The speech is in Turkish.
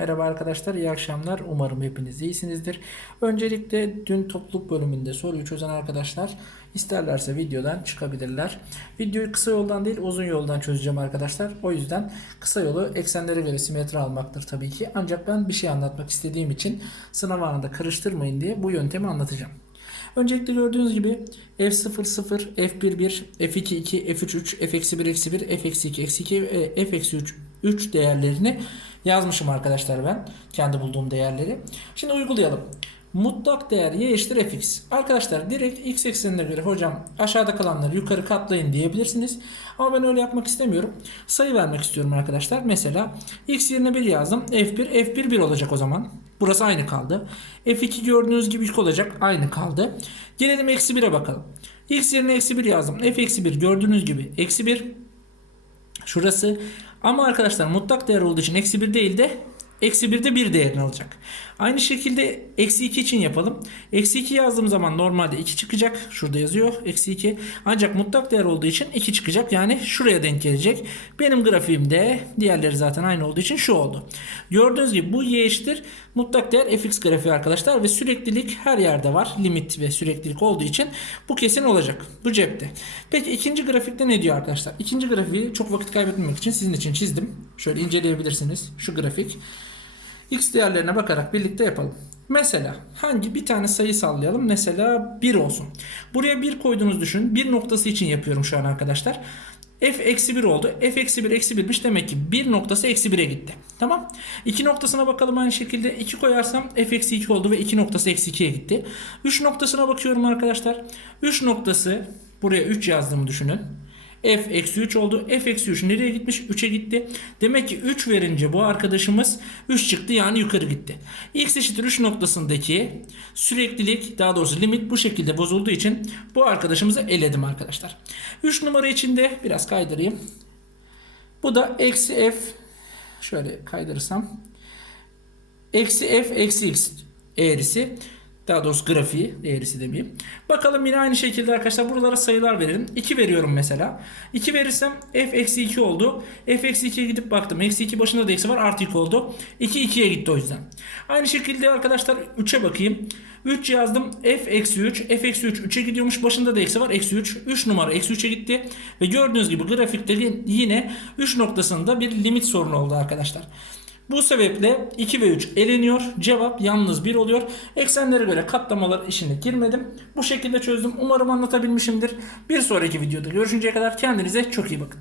Merhaba arkadaşlar, iyi akşamlar. Umarım hepiniz iyisinizdir. Öncelikle dün topluluk bölümünde soruyu çözen arkadaşlar isterlerse videodan çıkabilirler. Videoyu kısa yoldan değil uzun yoldan çözeceğim arkadaşlar. O yüzden kısa yolu eksenlere göre simetri almaktır tabii ki. Ancak ben bir şey anlatmak istediğim için sınav anında karıştırmayın diye bu yöntemi anlatacağım. Öncelikle gördüğünüz gibi F00, F11, F22, F33, F-1, F-1, F-2, F-2 ve F-3 3 değerlerini yazmışım arkadaşlar ben. Kendi bulduğum değerleri. Şimdi uygulayalım. Mutlak değer y eşittir fx. Arkadaşlar direkt x eksenine göre hocam aşağıda kalanları yukarı katlayın diyebilirsiniz. Ama ben öyle yapmak istemiyorum. Sayı vermek istiyorum arkadaşlar. Mesela x yerine 1 yazdım. f1 f1 1 olacak o zaman. Burası aynı kaldı. f2 gördüğünüz gibi 2 olacak. Aynı kaldı. Gelelim eksi 1'e bakalım. x yerine eksi 1 yazdım. f eksi 1 gördüğünüz gibi eksi 1 Şurası. Ama arkadaşlar mutlak değer olduğu için eksi 1 değil de eksi 1 de 1 değerini alacak. Aynı şekilde eksi 2 için yapalım. Eksi 2 yazdığım zaman normalde 2 çıkacak. Şurada yazıyor eksi 2. Ancak mutlak değer olduğu için 2 çıkacak. Yani şuraya denk gelecek. Benim grafiğimde diğerleri zaten aynı olduğu için şu oldu. Gördüğünüz gibi bu y eşittir. Mutlak değer fx grafiği arkadaşlar ve süreklilik her yerde var. Limit ve süreklilik olduğu için bu kesin olacak. Bu cepte. Peki ikinci grafikte ne diyor arkadaşlar? İkinci grafiği çok vakit kaybetmemek için sizin için çizdim. Şöyle inceleyebilirsiniz. Şu grafik. X değerlerine bakarak birlikte yapalım. Mesela hangi bir tane sayı sallayalım. Mesela 1 olsun. Buraya 1 koyduğunuzu düşün. 1 noktası için yapıyorum şu an arkadaşlar. F eksi 1 oldu. F eksi 1 eksi 1'miş. Demek ki 1 noktası eksi 1'e gitti. Tamam. 2 noktasına bakalım aynı şekilde. 2 koyarsam F eksi 2 oldu ve 2 noktası eksi 2'ye gitti. 3 noktasına bakıyorum arkadaşlar. 3 noktası buraya 3 yazdığımı düşünün f eksi 3 oldu. f eksi 3 nereye gitmiş? 3'e gitti. Demek ki 3 verince bu arkadaşımız 3 çıktı yani yukarı gitti. x eşittir 3 noktasındaki süreklilik daha doğrusu limit bu şekilde bozulduğu için bu arkadaşımızı eledim arkadaşlar. 3 numara içinde biraz kaydırayım. Bu da eksi f şöyle kaydırırsam eksi f eksi x eğrisi daha doğrusu grafiği eğrisi demeyeyim. Bakalım yine aynı şekilde arkadaşlar buralara sayılar verelim. 2 veriyorum mesela. 2 verirsem f eksi 2 oldu. f eksi 2'ye gidip baktım. Eksi 2 başında da eksi var artı 2 oldu. 2 2'ye gitti o yüzden. Aynı şekilde arkadaşlar 3'e bakayım. 3 yazdım. f eksi 3. f eksi 3 3'e gidiyormuş. Başında da eksi var. Eksi 3. 3 numara eksi 3'e gitti. Ve gördüğünüz gibi grafikte yine 3 noktasında bir limit sorunu oldu arkadaşlar. Bu sebeple 2 ve 3 eleniyor. Cevap yalnız 1 oluyor. Eksenlere göre katlamalar işine girmedim. Bu şekilde çözdüm. Umarım anlatabilmişimdir. Bir sonraki videoda görüşünceye kadar kendinize çok iyi bakın.